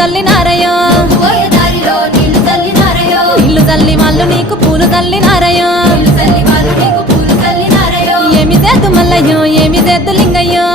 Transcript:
చల్లినారయ్యో ఇల్లు చల్లి వాళ్ళు నీకు పూలు చల్లినారయ్యో ఏమి చేద్దు మల్లయ్యో ఏమి చేద్దు లింగయ్యో